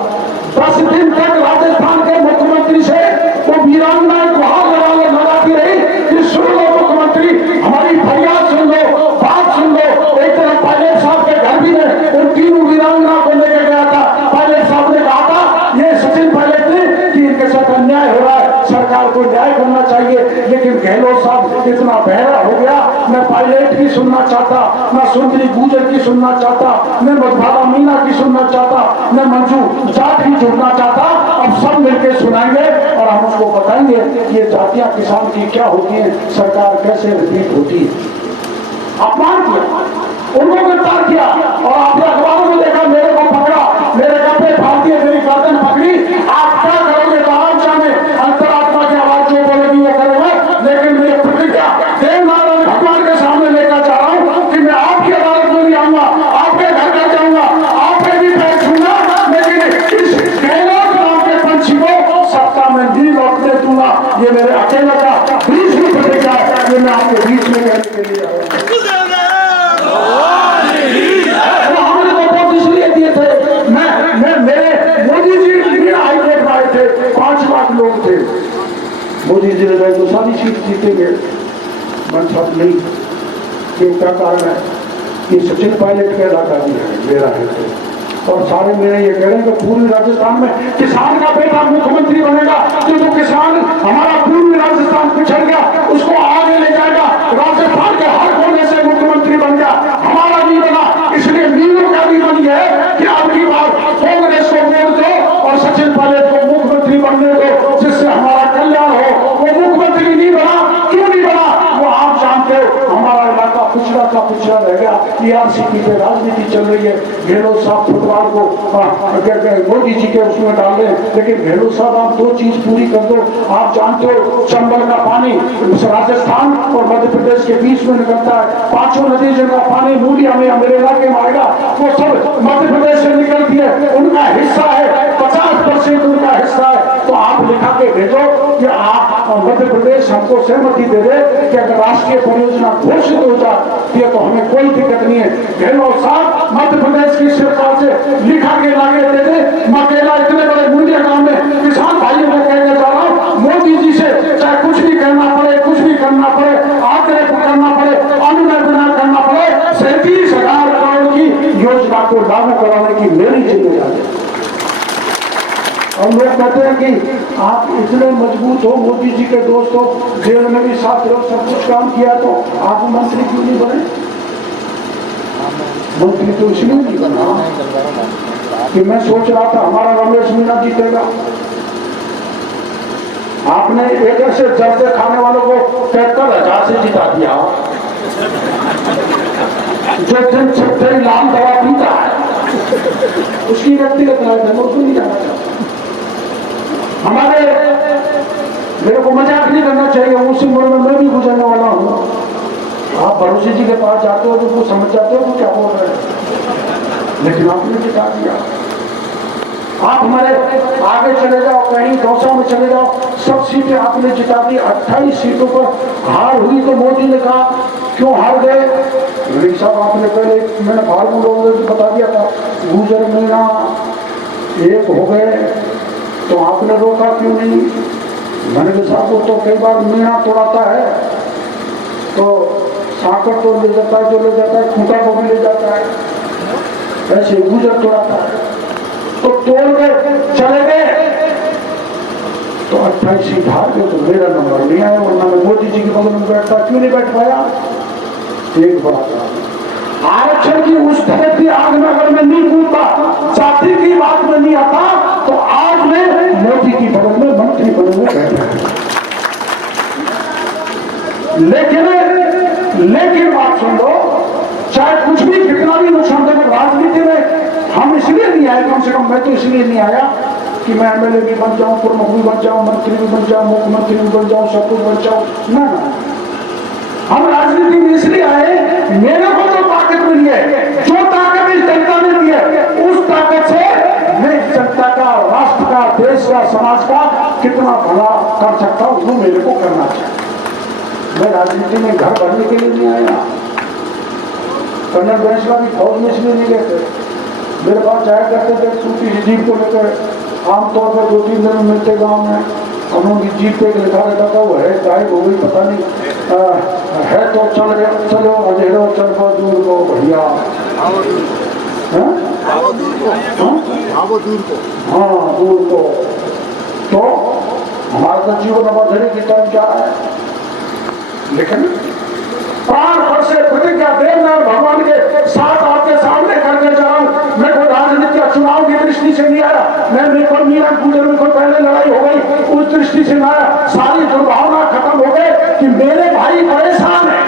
10 दिन तक। राजस्थान के मुख्यमंत्री से वो वीरांगनाएं गुहार लगाती रही कि सुन लो मुख्यमंत्री, हमारी फरियाद सुन लो, बात सुन लो। एक तरफ पायलट साहब के घर भी में उन 3 वीरांगना को लेकर गया था। पायलट साहब ने कहा था ये सचिन पायलट ने कि इनके साथ अन्याय हो रहा है, सरकार को न्याय करना चाहिए। लेकिन गहलोत साहब इतना बहरा हो गया, मैं पायलट की सुनना चाहता, मैं सुंदरी गुजर की सुनना चाहता, मैं मधुबाला मीना की सुनना चाहता, मैं मंजू जाट की जुड़ना चाहता। अब सब मिलकर सुनाएंगे और हम उसको बताएंगे कि ये जातियां किसान की क्या होती है, सरकार कैसे रिपीट होती है। अपमान किया, उनको गिरफ्तार किया और आपने अखबारों में देखा, मेरे को पकड़ा, मेरे कपड़े भारतीय मेरी गर्दन पकड़ी। आप क्या करोगे तो आप जाने, अंतरात्मा की आवाज जो बोलेगी वो करेगा। लेकिन मेरी प्रतिज्ञा देवनारायण भगवान के सामने लेकर जा रहा हूं कि मैं आपकी अदालत में भी आऊंगा, आपके घर में जाऊंगा, आपके भी पैर छूंगा, लेकिन इस गहलोत नाम के पंछी को सत्ता में नहीं लौटने दूंगा। ये मेरे अकेले का 20वीं प्रतिज्ञा है, ये मैं आपके बीच में कहने के लिए आया। हमने तो वोट इसलिए दिए थे, मेरे मोदी जी हाईकोर्ट में आए थे, 5 लाख लोग थे। मोदी जी ने गए तो सारी सीट जीतेंगे, मन साथ नहीं। ये क्या कारण है? ये सचिन पायलट का इलाका भी है, मेरा है। और सारे मेरे ये कह रहे हैं कि पूर्वी राजस्थान में किसान का बेटा मुख्यमंत्री बनेगा, जो किसान हमारा पूर्वी राजस्थान पिछड़ गया उसको आगे ले जाएगा, राजस्थान के हर कोने से मुख्यमंत्री बन गया, हमारा नहीं बना। इसलिए मीनों का भी मन है कि अब की बार कांग्रेस को वोट दो और सचिन पायलट को मुख्यमंत्री बनने दो, जिससे हमारा कल्याण राजनीति चल रही है, गहलोत साहब फुटबॉल को मोदी जी के उसमें डाल रहे हैं, लेकिन गहलोत साहब आप दो चीज पूरी कर दो। आप जानते हो चंबल का पानी राजस्थान और मध्य प्रदेश के बीच में निकलता है, पांचों नदी जिनका पानी मूलिया में मेरे इलाके में आएगा वो सब मध्य प्रदेश से निकलती है, उनका हिस्सा है, 50% उनका हिस्सा है। तो आप लिखा के भेजो कि आप मध्य प्रदेश हमको सहमति दे दे कि अगर राष्ट्रीय परियोजना घोषित हो जाए तो हमें कोई दिक्कत नहीं है। गहलोत साहब मध्य प्रदेश की सरकार से लिखा के लाके दे दे। मैं अकेला इतने बड़े मुंडिया गांव में किसान भाइयों को कहने जा रहा हूँ, मोदी जी से चाहे कुछ भी करना पड़े, कुछ भी करना पड़े, आग्रह करना पड़े, अनुनय बिना करना पड़े, 37,000 करोड़ की योजना को लागू कराने की मेरी जिम्मेदारी है। और लोग कहते हैं कि आप इतने मजबूत हो, मोदी जी के दोस्त हो, जेल में भी साथ रहो, सब कुछ काम किया, तो आप मंत्री क्यों नहीं बने? मंत्री तो इसलिए नहीं बना कि मैं सोच रहा था हमारा रमेश मीणा जीतेगा। आपने एक ऐसे जर्दे खाने वालों को 73,000 से जिता दिया, जो दिन छत्तरी लाल दवा पीता है, उसकी व्यक्तिगत राय है, मैं उसको नहीं जाना चाहता। हमारे मेरे को मजाक नहीं करना चाहिए, उसी उम्र में मैं भी गुजरने वाला हूँ। आप भरोसे जी के पास जाते हो तो वो समझ जाते हो वो क्या बोल रहे हैं, लेकिन आपने जिता दिया। आप हमारे आगे चले जाओ, कहीं दौसा में चले जाओ, सब सीटें आपने जिता दी। 28 सीटों पर हार हुई तो मोदी ने कहा क्यों हार गए? साहब आपने पहले मैंने फार्मू लोगों को बता दिया था, गुजर मीणा एक हो गए तो आपने रोका क्यों नहीं? मैंने कहा साहब वो तो कई बार मीणा तोड़ाता है तो साकर तो ले जाता है, जो ले जाता है खूंटा को भी ले जाता है, ऐसे गुजर तोड़ाता है, तो तोड़ के चले गए तो 28 सीट हार गए तो मेरा नंबर नहीं आया, वरना मैं मोदी जी के बगल में बैठता, क्यों नहीं बैठ पाया? एक बात आरक्षण की उस तरह की आग में अगर मैं नहीं कूदता, जाति की बात में नहीं आता, तो आज मैं मोदी की बगल में मंत्री बने हुए बैठा है। लेकिन बात सुन लो, चाहे कुछ भी कितना भी नुकसान दे, राजनीति में हम इसलिए नहीं आए, कम से कम मैं तो इसलिए नहीं आया कि मैं एमएलए भी बन जाऊं, प्रमुख भी बन जाऊं, मंत्री भी बन जाऊं, मुख्यमंत्री भी बन जाऊं, सब कुछ बन जाऊं ना। हम राजनीति में इसलिए आए, मेरे को जो ताकत मिली है, जो ताकत इस जनता ने दी है, उस ताकत से मैं जनता का, राष्ट्र का, देश का, समाज का कितना भला कर सकता हूं, वो मेरे को करना चाहिए। मैं राजनीति में घर भरने के लिए नहीं आया। कर्नल बैसला भी फौज में इसलिए नहीं गए थे, मेरे पास जाया करते थे सूटी जीप को लेकर, आमतौर पर 2-3 दिन मिलते गाँव में, उन्होंने जीप पे लिखा रहता था, वो है गायब हो गई पता नहीं, है तो चलो अधेरो चल को दूर को भैया, दूर को। तो हमारा तो जीवन अवधि की तरफ जा रहा है, लेकिन प्राण पर से प्रतिज्ञा देना भगवान के साथ आपके सामने करके जा रहा हूं। मैं कोई राजनीति या चुनाव की दृष्टि से नहीं आया, मैं नेपाल मीरा गुजर में कोई पहले लड़ाई हो गई उस दृष्टि से ना आया। सारी दुर्भावना खत्म हो गई कि मेरे भाई परेशान है,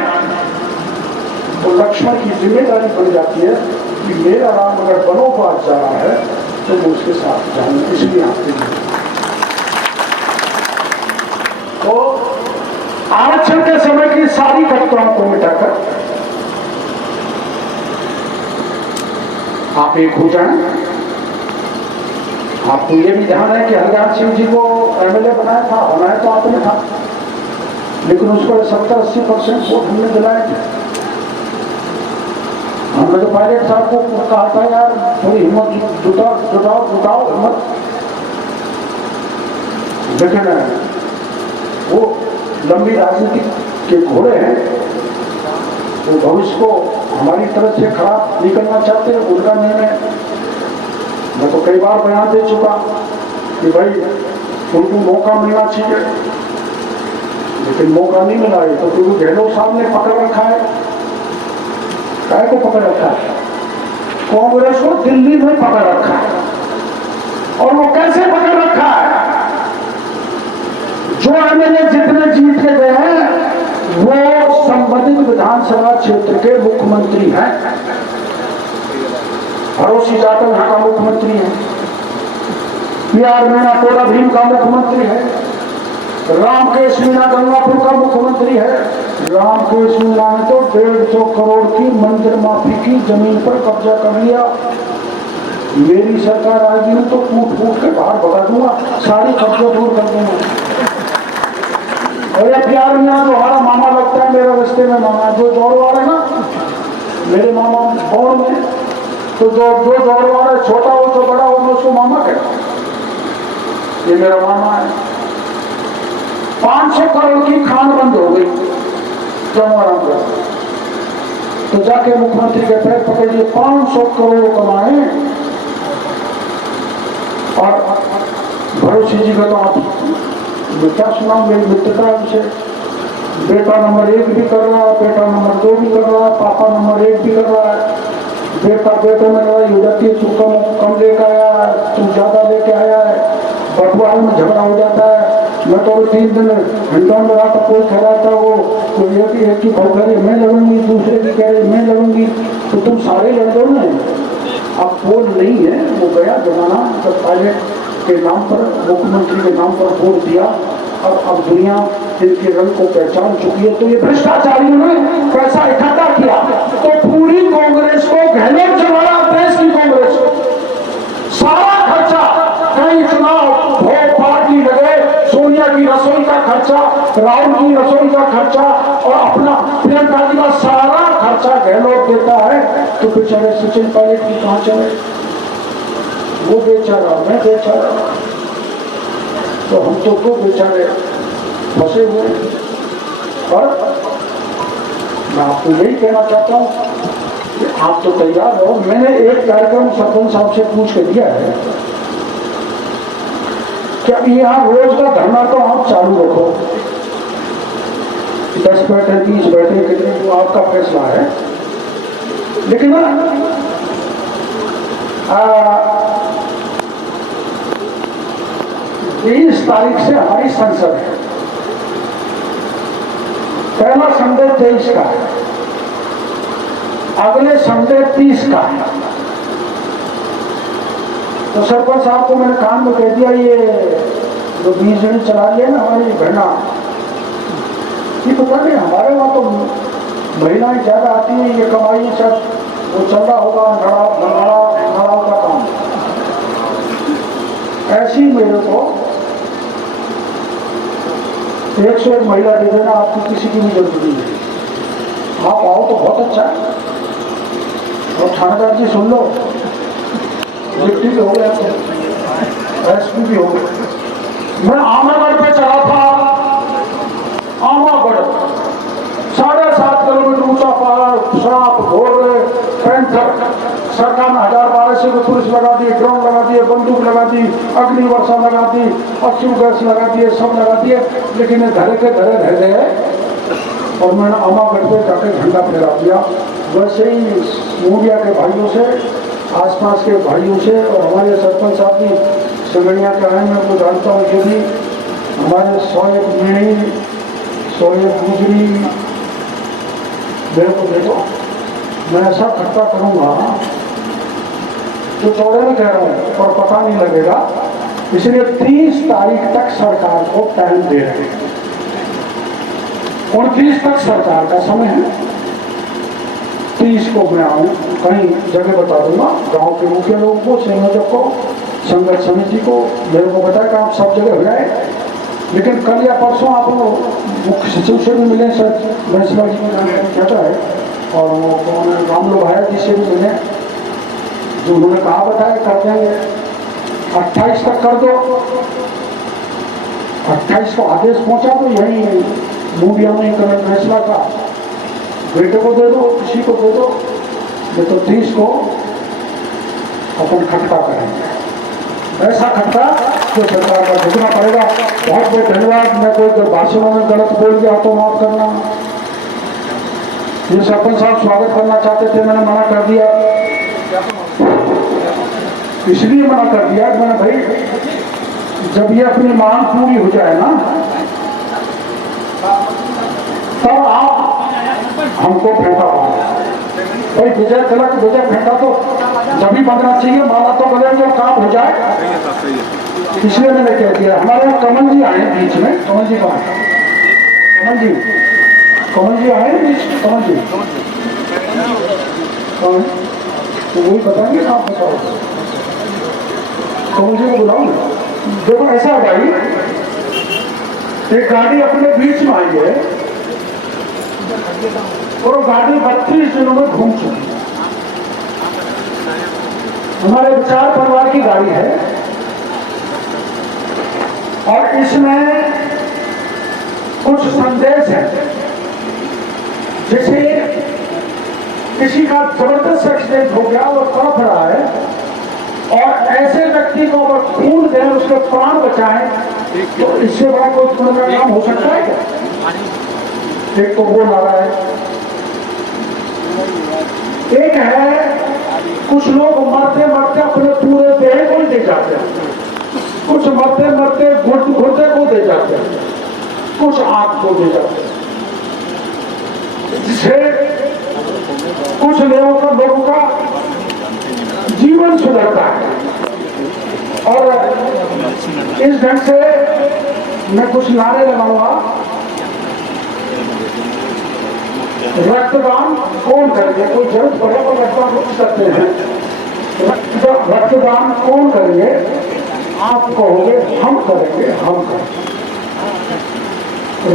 तो लक्ष्मण की जिम्मेदारी पड़ जाती है कि मेरा राम अगर वनों पास जा रहा है तो मैं उसके साथ जाऊंगा, इसलिए आपके तो आरक्षण के समय की सारी घटनाओं को मिटाकर आप एक हो जाए। आपको ये भी ध्यान है कि हरग्यान सिंह जी को एमएलए बनाया था, बनाया तो आपने था, लेकिन उसको 70-80% वोट हमने दिलाए थे। हमने तो पायलट साहब को कहा था यार थोड़ी हिम्मत जुटाओ हिम्मत, लेकिन वो लंबी राजनीति के घोड़े हैं, वो भविष्य को हमारी तरफ से खराब नहीं करना चाहते, उनका निर्णय। मैं तो कई बार बयान दे चुका कि भाई उनको मौका मिलना चाहिए, लेकिन मौका नहीं मिला है। तो क्योंकि गहलोत साहब ने पकड़ रखा है, काय को पकड़ रखा है? कांग्रेस को दिल्ली में पकड़ रखा है। और वो कैसे पकड़ रखा है? जो एमएलए जितने जीत के गए हैं वो संबंधित विधानसभा क्षेत्र के मुख्यमंत्री हैं। भरोसी जाटव यहाँ का मुख्यमंत्री है, PR मीणा टोडा भीम का मुख्यमंत्री है, रामकेश मीणा गंगापुर का मुख्यमंत्री है। रामकेश मीणा ने तो 150 करोड़ की मंदिर माफी की जमीन पर कब्जा कर लिया। मेरी सरकार आएगी तो कूट कूट के बाहर भगा दूंगा, सारी कब्जा दूर कर दूंगा। और ये PR मीणा जो हमारा मामा लगता है, मेरे रिश्ते में मामा जो जोड़वाड़ है ना, मेरे मामा कौन है, तो जो जोड़वाड़ है, छोटा हो तो बड़ा हो, मैं उसको मामा कहता हूं। ये मेरा मामा है। 500 करोड़ की खान बंद हो गई जमवाराम का, तो जाके मुख्यमंत्री के पैर पकड़िए, 500 करोड़ कमाए। और भरोसी जी का तो आप क्या सुनाओ, मेरी मित्रता उनसे, बेटा नंबर 1 भी कर रहा है, बेटा नंबर 2 भी कर रहा है, पापा नंबर 1 भी कर रहा है। बेटों में लड़ाई हो जाती है, तू कम लेके आया है, तू ज्यादा लेके आया है, बटवारे में झगड़ा हो जाता है। मैं तो 3 दिन घंटों में रहा था, कोई कह रहा था वो तो एक की भाव कह रही मैं लड़ूंगी, दूसरे की कह रही मैं लड़ूंगी, तो तुम सारे लड़ दो ना। अब वोट नहीं है, वो गया जमाना जब पायलट के नाम पर, मुख्यमंत्री के नाम पर वोट दिया। अब दुनिया इनके रंग को पहचान चुकी है। तो ये भ्रष्टाचारियों ने पैसा इकट्ठा किया तो पूरी कांग्रेस को गहलोत चलाया, देश की कांग्रेस को सारा खर्चा, कहीं चुनाव हो, पार्टी लगे, सोनिया की रसोई का खर्चा, राहुल की रसोई का खर्चा और अपना प्रियंका जी का सारा खर्चा गहलोत देता है। तो बेचारे सचिन पायलट की कहां चले, वो बेचारा, मैं बेचारा, तो हम तो बेचारे फंसे हुए। और मैं आपको यही कहना चाहता हूं कि आप तो तैयार हो। मैंने एक कार्यक्रम सरपंच साहब से पूछ के दिया है कि अब यहाँ रोज का धरना तो आप चालू रखो, 10 बैठे 20 बैठे कितने, जो आपका फैसला है। लेकिन 20 तारीख से हमारी संसद है, पहला संडे 23 का है, अगले संडे 30 का है। तो सरपंच साहब को मैंने कान में कह दिया, ये जो 20 जन चला लिया ना हमारी बहना, ये पता नहीं हमारे वहां तो महिलाएं ज्यादा आती है, ये कमाई सब वो चल रहा होगा नड़ाव का काम। ऐसी मेरे को 101 महिला दे देना, आपकी किसी की भी जरूरत नहीं है। आप आओ तो बहुत अच्छा है। और थानेदार जी सुन लो, डिप्टी भी हो गया, SP भी हो गया। मैं आमागढ़ पे चला था, आमागढ़ 7.5 किलोमीटर ऊंचा पहाड़, सांप, घोड़े, पैंथर, सरकार ने 1000-1200 को पुलिस लगा दिए, ड्रोन लगा दिए, बंदूक लगा दी, अग्नि वर्षा लगा दी, अश्रु गैस लगा दिए, सब लगा दिए, लेकिन धरे के धरे रह गए। और मैंने आमागढ़ पे जाके झंडा फहरा दिया। वैसे ही मूडिया के भाइयों से, आसपास के भाइयों से, और हमारे सरपंच साहब भी संगड़िया के आए, मैं उनको जानता हूँ कि भी हमारे 101 मीणी, 101 गुजरी, मेरे को देखो, मैं ऐसा खट्टा करूंगा जो चौड़े में कह रहा हूं, पर पता नहीं लगेगा। इसलिए 30 तारीख तक सरकार को टाइम दे रहे हैं, 29 तक सरकार का समय है। 30 को मैं आऊं, कहीं जगह बता दूंगा, गांव के मुखिया लोगों को, संयोजक को, संघर्ष समिति को, मेरे को बताया कि आप सब जगह हो जाए। लेकिन कल या परसों आप मुख्य सचिव से भी मिले, सर बैसला जी कहता है, और वो कौन है रामलो भाई जी से भी मिले, जो उन्होंने कहा बताया कर देंगे। 28 तक कर दो, 28 को आदेश पहुंचा दो, यही मूडिया में करंट फैसला का, बेटे को दे दो, किसी को दे दो, ये तो 30 को अपन खटका करेंगे। ऐसा खटका जो सरकार का भुगतना पड़ेगा। बहुत बहुत धन्यवाद। मैं कोई भाषणों में गलत बोल गया तो माफ करना। ये सरपंच साहब स्वागत करना चाहते थे, मैंने मना कर दिया। इसलिए मना कर दिया कि मैंने भाई जब ये अपनी मांग पूरी हो जाए ना, तब आप हमको फेंका भाई, विजय तिलक विजय फेंका तो जब भी बनना चाहिए, माला तो बदलेंगे और काम हो जाए, इसलिए मैंने कह दिया। हमारे यहाँ कमल जी आए बीच में, कमल जी कहाँ है? कमल जी आए बीच में, कमल जी कौन? तो वही बताएंगे, आप बताओ। कमल जी को बुलाऊंगा। देखो ऐसा है भाई, एक गाड़ी अपने बीच में आई है और वो गाड़ी 32 दिनों में घूम चुकी। हमारे 4 परिवार की गाड़ी है और इसमें कुछ संदेश है। जैसे किसी का जबरदस्त एक्सीडेंट हो गया, वो तड़प रहा है और ऐसे व्यक्ति को अगर खून दें, उसके प्राण बचाएं, तो इससे बड़ा कोई पुण्य का काम हो सकता है क्या? एक तो वो नारा है। एक है कुछ लोग मरते मरते अपने पूरे देह को दे जाते हैं, कुछ मरते मरते गुर्दे को दे जाते हैं, कुछ आंख को दे जाते हैं, जिससे कुछ लोगों का जीवन सुधरता है। और इस ढंग से मैं कुछ नारे लगाऊंगा। रक्तदान कौन करेंगे? कोई जरूरत पड़े तो रक्तदान पूछ सकते हैं। रक्तदान कौन करेंगे? आप कहोगे हम करेंगे, हम करेंगे।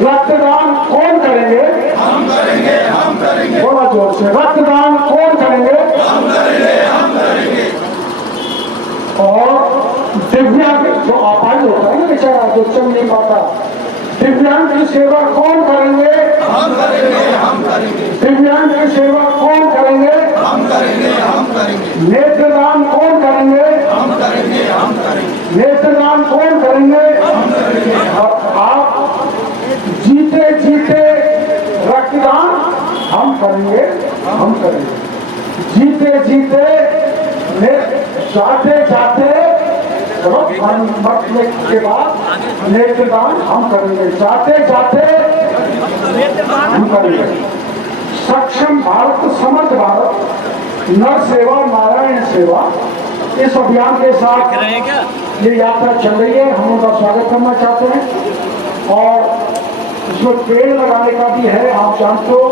रक्तदान कौन करेंगे? हम करेंगे, हम करेंगे। बड़ा जोर से, रक्तदान कौन करेंगे? हम करेंगे, हम करेंगे। और दिव्यांग जो अपाहिज होता है ना बेचारा, जो चल नहीं पाता, दिव्यांग की सेवा कौन करेंगे? हम करेंगे, हम करेंगे। दिव्यांग की सेवा कौन करेंगे? हम करेंगे, हम करेंगे। नेत्रदान कौन करेंगे? हम करेंगे, हम करेंगे। नेत्रदान कौन करेंगे? हम करेंगे। आप जीते जीते रक्तदान हम करेंगे, हम करेंगे। जीते जीते जाते जाते मरने के बाद नेत्रदान हम करेंगे, जाते जाते हम करेंगे। सक्षम भारत, समर्थ भारत, नर सेवा नारायण सेवा, इस अभियान के साथ ये यात्रा चल रही है। हम उनका स्वागत करना चाहते हैं और इसमें पेड़ लगाने का भी है। आप जानते हो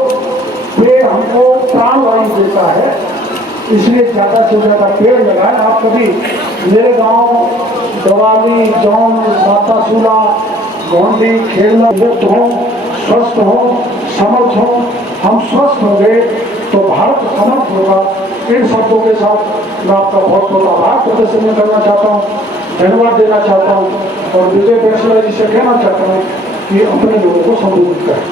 पेड़ हमको प्राणवायु देता है, इसलिए ज्यादा से ज्यादा पेड़ लगाएं। आप कभी मेरे गांव दवाली, जौन, मातासूला, गोंडी, खेलना मुक्त हो, स्वस्थ हो, समर्थ हो। हम स्वस्थ होंगे तो भारत समर्थ होगा। इन शब्दों के साथ मैं आपका बहुत बहुत आभार प्रदर्शन करना चाहता हूँ, धन्यवाद देना चाहता हूँ और विजय वैष्णव जी से कहना चाहता हूँ कि अपने लोगों को संबोधित करें।